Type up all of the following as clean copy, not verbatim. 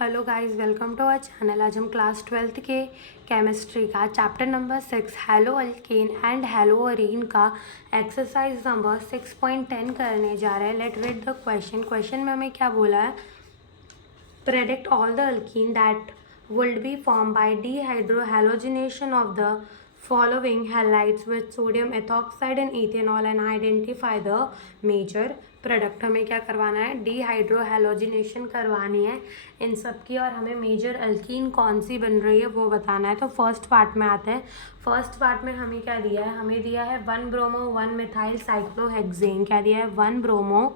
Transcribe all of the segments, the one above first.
Hello guys, welcome to our channel. आज हम class 12th के केमिस्ट्री का chapter number 6 haloalkane and haloarene का exercise number 6.10 करने जा रहे हैं। लेट रीड द क्वेश्चन में हमें क्या बोला है। Predict all the alkene that would be form by dehydrohalogenation of the following halides with sodium ethoxide and ethanol and identify the major product. हमें क्या करवाना है, डिहाइड्रोहैलोजिनेशन करवानी है इन सब की, और हमें मेजर अल्कीन कौन सी बन रही है वो बताना है। तो फर्स्ट पार्ट में आते हैं। फर्स्ट पार्ट में हमें क्या दिया है, हमें दिया है 1 ब्रोमो 1 मिथाइल साइक्लोहेक्सेन। क्या दिया है, 1 ब्रोमो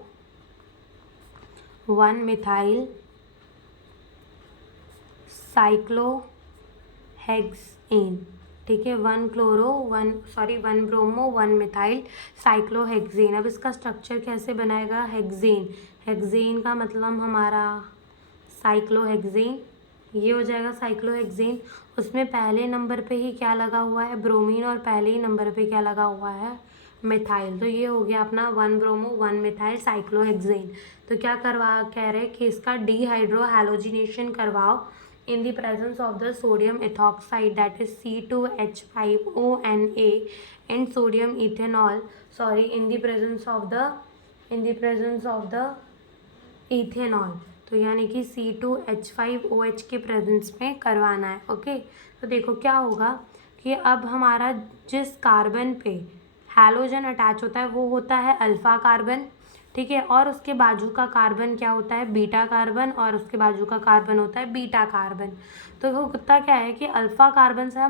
1 मिथाइल साइक्लोहेक्सेन। ठीक है, 1 ब्रोमो 1 मिथाइल साइक्लोहेक्सेन। अब इसका स्ट्रक्चर कैसे बनाएगा, हेक्सेन। हेक्सेन का मतलब हमारा साइक्लोहेक्सेन, ये हो जाएगा साइक्लोहेक्सेन। उसमें पहले नंबर पे ही क्या लगा हुआ है, ब्रोमीन, और पहले ही नंबर पे क्या लगा हुआ है, मिथाइल। तो ये हो गया अपना 1 ब्रोमो 1 मिथाइल साइक्लोहेक्सेन। तो क्या कह रहे हैं कि इसका डिहाइड्रोहैलोजिनेशन करवाओ in the presence of the sodium ethoxide, that is C2H5ONA, and sodium ethanol, in the presence of the ethanol। तो यानी कि C2H5OH के प्रेजेंस में करवाना है। ओके, तो देखो क्या होगा कि अब हमारा जिस कार्बन पे हैलोजन अटैच होता है वो होता है अल्फा कार्बन, ठीक है, और उसके बाजू का कार्बन क्या होता है, बीटा कार्बन, और उसके बाजू का कार्बन होता है बीटा कार्बन। तो वो कितना क्या है कि अल्फा कार्बन से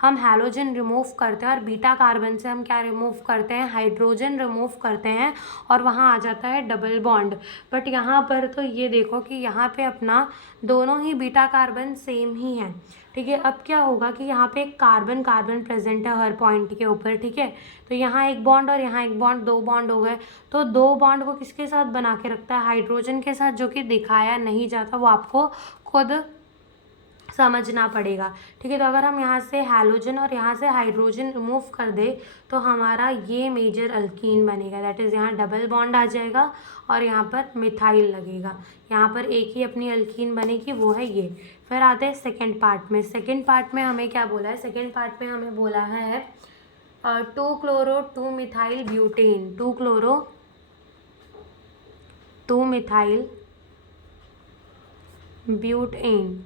हम हैलोजन रिमूव करते हैं, और बीटा कार्बन से हम क्या रिमूव करते हैं, हाइड्रोजन रिमूव करते हैं, और वहाँ आ जाता है डबल बॉन्ड। बट यहाँ पर तो ये देखो कि यहाँ पे अपना दोनों ही बीटा कार्बन सेम ही है। ठीक है, अब क्या होगा कि यहाँ पे एक कार्बन प्रेजेंट है हर पॉइंट के ऊपर। ठीक है, तो यहाँ एक बॉन्ड और यहाँ एक बॉन्ड, 2 बॉन्ड हो गए। तो 2 बॉन्ड वो किसके साथ बना के रखता है, हाइड्रोजन के साथ, जो कि दिखाया नहीं जाता, वो आपको खुद समझना पड़ेगा। ठीक है, तो अगर हम यहाँ से हैलोजन और यहाँ से हाइड्रोजन रिमूव कर दे तो हमारा ये मेजर अल्कीन बनेगा। दैट इज़ यहाँ डबल बॉन्ड आ जाएगा और यहाँ पर मिथाइल लगेगा। यहाँ पर एक ही अपनी अल्कीन बनेगी, वो है ये। फिर आते हैं सेकेंड पार्ट में। सेकेंड पार्ट में हमें क्या बोला है, सेकेंड पार्ट में हमें बोला है 2 chloro 2 methyl butane. 2 chloro 2 methyl butane.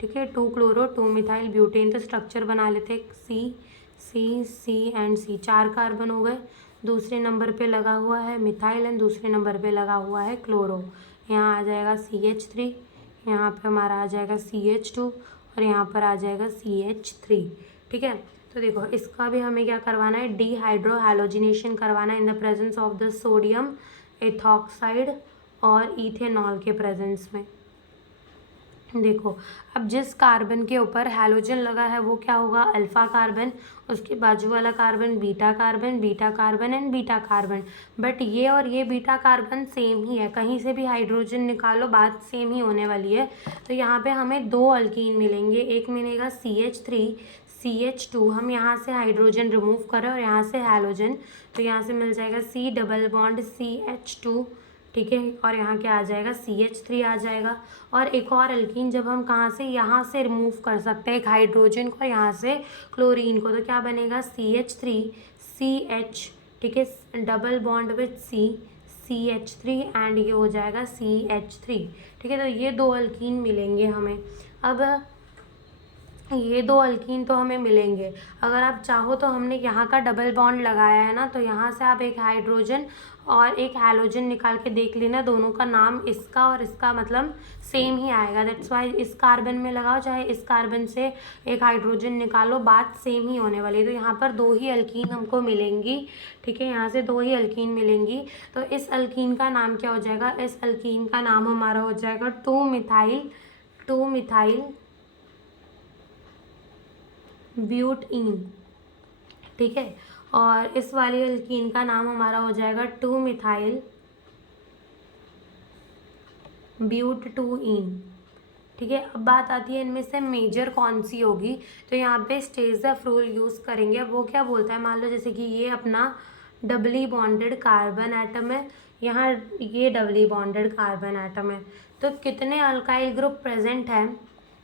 ठीक है, 2 क्लोरो 2 मिथाइल ब्यूटेन। तो स्ट्रक्चर बना लेते हैं, सी एंड सी, 4 कार्बन हो गए। दूसरे नंबर पे लगा हुआ है मिथाइल एंड दूसरे नंबर पे लगा हुआ है क्लोरो। यहाँ आ जाएगा CH3, यहाँ पे हमारा आ जाएगा CH2, और यहाँ पर आ जाएगा CH3। ठीक है, तो देखो इसका भी हमें क्या करवाना है, डिहाइड्रोहैलोजिनेशन करवाना है in the presence of the sodium ethoxide और इथेनॉल के प्रेजेंस में। देखो अब जिस कार्बन के ऊपर हैलोजन लगा है वो क्या होगा, अल्फा कार्बन, उसके बाजू वाला carbon beta carbon and beta carbon. But ये और ये बीटा कार्बन सेम ही है, कहीं से भी हाइड्रोजन निकालो बात सेम ही होने वाली है। तो यहाँ पे हमें 2 अल्कीन मिलेंगे, एक मिलेगा CH3 CH2, हम यहाँ से हाइड्रोजन रिमूव करें और यहाँ से हैलोजन, तो यहाँ से मिल जाएगा C डबल बॉन्ड CH2। ठीक है, और यहाँ क्या आ जाएगा, CH3 आ जाएगा। और एक और अल्कीन जब हम कहाँ से, यहाँ से रिमूव कर सकते हैं एक हाइड्रोजन को, यहाँ से क्लोरीन को, तो क्या बनेगा, CH3 CH, ठीक है, double bond with CH3 and ये हो जाएगा CH3। ठीक है, तो ये 2 अल्कीन मिलेंगे हमें। अब ये 2 अल्कीन तो हमें मिलेंगे, अगर आप चाहो तो हमने यहाँ का डबल बॉन्ड लगाया है ना, तो यहाँ से आप एक हाइड्रोजन और एक हैलोजन निकाल के देख लेना, दोनों का नाम इसका और इसका मतलब सेम ही आएगा। दैट्स वाई इस कार्बन में लगाओ चाहे इस कार्बन से एक हाइड्रोजन निकालो, बात सेम ही होने वाली है। तो यहाँ पर 2 ही अल्कीन हमको मिलेंगी। ठीक है, यहाँ से 2 ही अल्कीन मिलेंगी। तो इस अल्कीन का नाम क्या हो जाएगा, इस अल्कीन का नाम हमारा हो जाएगा 2 मिथाइल ब्यूटेन। ठीक है, और इस वाली अल्कीन का नाम हमारा हो जाएगा 2 मिथाइल ब्यूटेन। ठीक है, अब बात आती है इनमें से मेजर कौन सी होगी। तो यहाँ पे स्टेजफ रूल यूज़ करेंगे। वो क्या बोलता है, मान लो जैसे कि ये अपना डबली बॉन्डेड कार्बन एटम है, यहाँ ये डबली बॉन्डेड कार्बन एटम है। तो कितने अल्काइल ग्रुप प्रेजेंट है,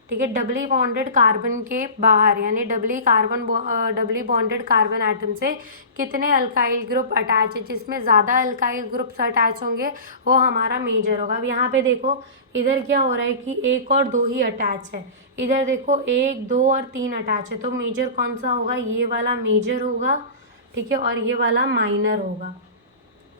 ठीक है, डबली बॉन्डेड कार्बन के बाहर, यानी डबली बॉन्डेड कार्बन एटम से कितने अल्काइल ग्रुप अटैच है, जिसमें ज़्यादा अल्काइल ग्रुप्स अटैच होंगे वो हमारा मेजर होगा। अब यहाँ पे देखो इधर क्या हो रहा है कि 1 और 2 ही अटैच है, इधर देखो 1, 2 और 3 अटैच है, तो मेजर कौन सा होगा, ये वाला मेजर होगा, ठीक है, और ये वाला माइनर होगा।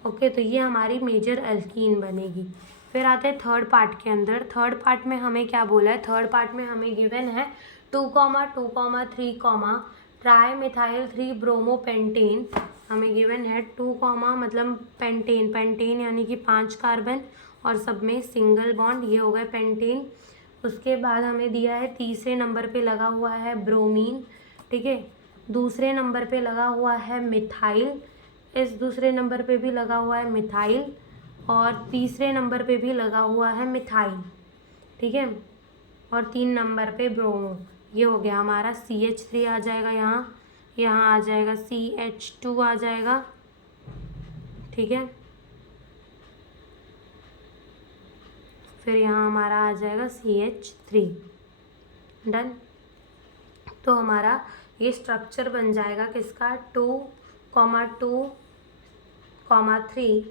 ओके, तो ये हमारी मेजर अल्कीन बनेगी। फिर आते हैं थर्ड पार्ट के अंदर। थर्ड पार्ट में हमें क्या बोला है, थर्ड पार्ट में हमें गिवन है 2,2,3, ट्राई मिथाइल 3 ब्रोमोपेंटेन। हमें गिवन है 2, मतलब पेंटेन, पेंटेन यानी कि 5 कार्बन और सब में सिंगल बॉन्ड, ये हो गए पेंटेन। उसके बाद हमें दिया है तीसरे नंबर पे लगा हुआ है ब्रोमीन, ठीक है, दूसरे नंबर पे लगा हुआ है मिथाइल, इस दूसरे नंबर पे भी लगा हुआ है मिथाइल, और तीसरे नंबर पे भी लगा हुआ है मिथाइल, ठीक है, और 3 नंबर पे ब्रोमो। ये हो गया हमारा CH3 आ जाएगा, यहाँ आ जाएगा CH2 आ जाएगा, ठीक है, फिर यहाँ हमारा आ जाएगा CH3। डन। तो हमारा ये स्ट्रक्चर बन जाएगा किसका, 2,2,3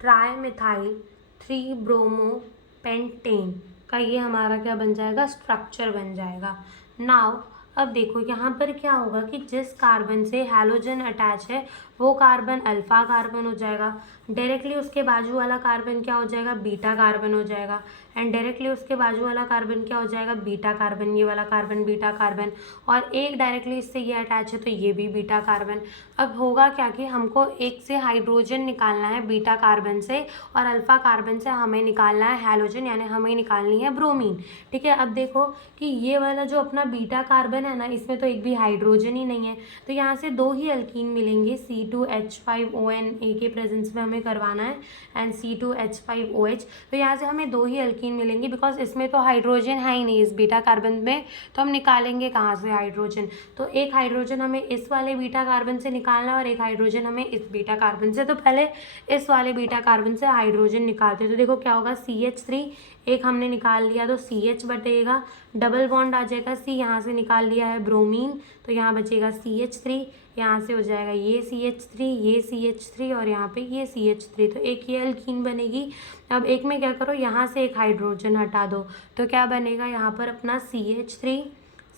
ट्राई मिथाइल 3 ब्रोमोपेंटेन का ये हमारा क्या बन जाएगा, स्ट्रक्चर बन जाएगा। नाउ अब देखो यहाँ पर क्या होगा कि जिस कार्बन से हैलोजन अटैच है वो कार्बन अल्फा कार्बन हो जाएगा, डायरेक्टली उसके बाजू वाला कार्बन क्या हो जाएगा, बीटा कार्बन हो जाएगा, एंड डायरेक्टली उसके बाजू वाला कार्बन क्या हो जाएगा, बीटा कार्बन, ये वाला कार्बन बीटा कार्बन, और एक डायरेक्टली इससे ये अटैच है तो ये भी बीटा कार्बन। अब होगा क्या कि हमको एक से हाइड्रोजन निकालना है बीटा कार्बन से, और अल्फा कार्बन से हमें निकालना है हैलोजन, यानी हमें निकालनी है ब्रोमीन, ठीक है। अब देखो कि ये वाला जो अपना बीटा कार्बन है ना, इसमें तो एक भी हाइड्रोजन ही नहीं है, तो यहाँ से 2 ही अल्कीन मिलेंगे, C2H5ON ए के प्रेजेंस में हमें करवाना है, एंड C2H5OH, तो यहाँ से हमें 2 ही अल्कीन मिलेंगी, बिकॉज इसमें तो हाइड्रोजन है ही नहीं इस बीटा कार्बन में, तो हम निकालेंगे कहाँ से हाइड्रोजन, तो एक हाइड्रोजन हमें इस वाले बीटा कार्बन से निकालना है और एक हाइड्रोजन हमें इस बीटा कार्बन से, तो पहले इस वाले बीटा कार्बन से हाइड्रोजन निकालते हैं। तो देखो क्या होगा, CH3 एक हमने निकाल लिया तो CH बचेगा, डबल बॉन्ड आ जाएगा C, यहाँ से निकाल लिया है ब्रोमीन, तो यहाँ बचेगा CH3, यहाँ से हो जाएगा ये CH3, ये CH3 और यहाँ पे ये CH3, तो एक ये अल्कीन बनेगी। अब एक में क्या करो, यहाँ से एक हाइड्रोजन हटा दो, तो क्या बनेगा यहाँ पर अपना CH3,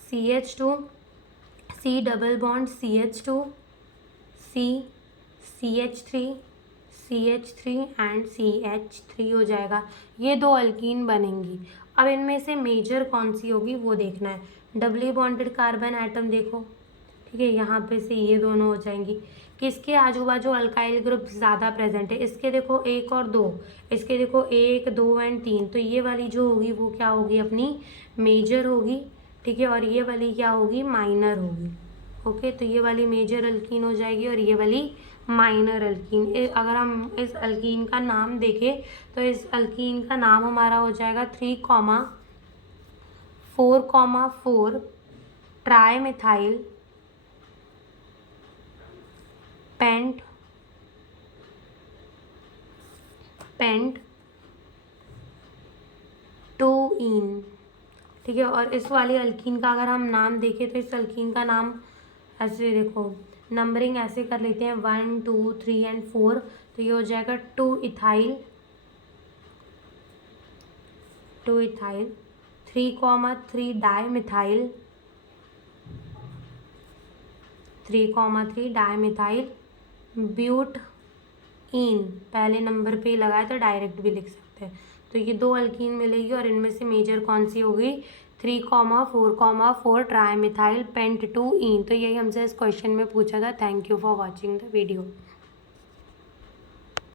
CH2, C double bond CH2, C, CH3, CH3 and CH3 हो जाएगा, ये 2 अल्कीन बनेंगी। अब इनमें से मेजर कौन सी होगी वो देखना है। डबली बॉन्डेड कार्बन एटम देखो, ठीक है, यहाँ पे से ये दोनों हो जाएंगी। किसके आजू बाजू अल्काइल ग्रुप ज़्यादा प्रेजेंट है, इसके देखो 1 और 2, इसके देखो 1, 2 एंड 3, तो ये वाली जो होगी वो क्या होगी, अपनी मेजर होगी, ठीक है, और ये वाली क्या होगी, माइनर होगी। ओके, तो ये वाली मेजर अल्कीन हो जाएगी और ये वाली माइनर अल्कीन। अगर हम इस अल्कीन का नाम देखें तो इस अल्कीन का नाम हमारा हो जाएगा 3,4,4 ट्राई मिथाइल पेंट 2इन, ठीक है। और इस वाली अल्कीन का अगर हम नाम देखें तो इस अल्कीन का नाम ऐसे देखो, नंबरिंग ऐसे कर लेते हैं 1, 2, 3 एंड 4, तो ये हो जाएगा 2 ethyl 3,3 di methyl 3,3 di methyl butyne, पहले नंबर पे लगाए तो डायरेक्ट भी लिख सकते हैं। तो ये 2 अल्कीन मिलेगी और इनमें से मेजर कौन सी होगी, 3,4,4 ट्राई मिथाइल पेंट 2इन। तो यही हमसे इस क्वेश्चन में पूछा था। Thank you for watching the video.